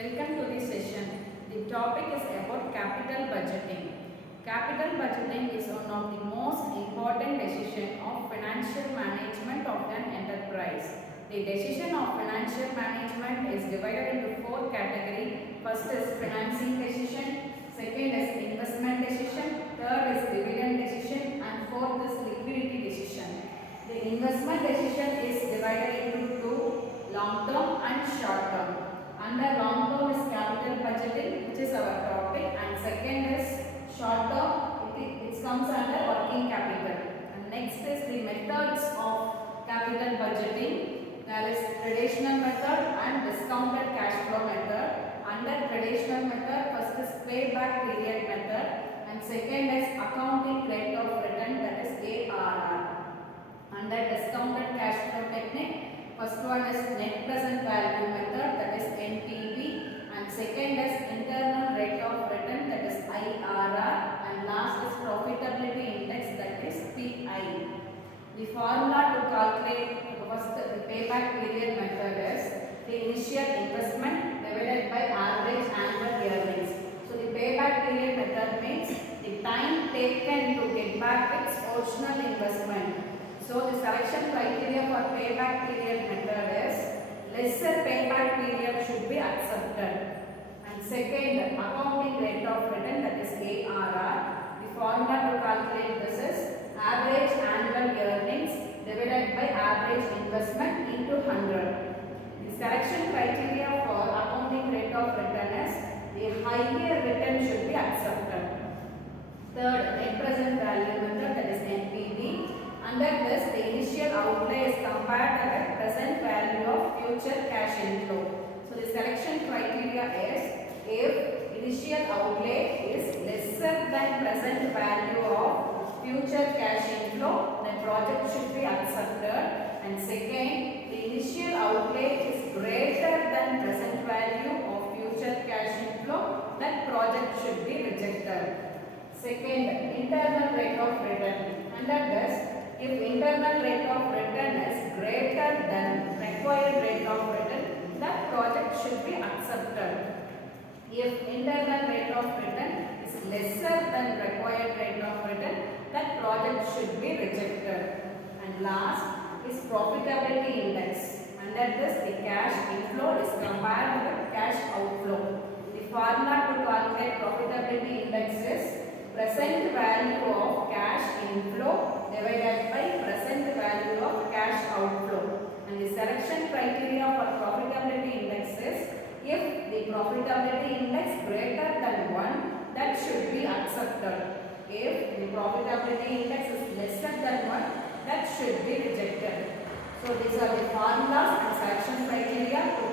Welcome to this session. The topic is about capital budgeting. Capital budgeting is one of the most important decisions of financial management of an enterprise. The decision of financial management is divided into four categories. First is financing decision, second is investment decision, third is dividend decision, and fourth is liquidity decision. The investment decision is divided into two, long term and short term. Under long term is capital budgeting, which is our topic, and second is short term, it comes under working capital. And next is the methods of capital budgeting. There is traditional method and discounted cash flow method. Under traditional method, first is payback period method, and second is accounting rate of return, that is ARR. Under discounted cash flow technique, first one is net present value method, that is NPV, and second is internal rate of return, that is IRR, and last is profitability index, that is PI. The formula to calculate first the payback period method is the initial investment divided by average annual earnings. So the payback period method means the time taken to get back its original investment. So the selection criteria for payback period method is lesser payback period should be accepted. And second, accounting rate of return, that is ARR. The formula to calculate this is average annual earnings divided by average investment into 100. The selection criteria for accounting rate of return is the higher return should be accepted. Third, net present value method, that is NPV. Under this, the initial outlay is compared to the present value of future cash inflow. So the selection criteria is if initial outlay is lesser than present value of future cash inflow, the project should be accepted. And second, the initial outlay is greater than present value of future cash inflow, that project should be rejected. Second, internal rate of return. Under this, if internal rate of return is greater than required rate of return, that project should be accepted. If internal rate of return is lesser than required rate of return, that project should be rejected. And last is profitability index. Under this, the cash inflow is compared with cash outflow. The formula to calculate profitability index is present value of cash inflow divided by present value of cash outflow. And the selection criteria for profitability index is if the profitability index greater than 1, that should be accepted. If the profitability index is lesser than 1, that should be rejected. So these are the formulas and selection criteria to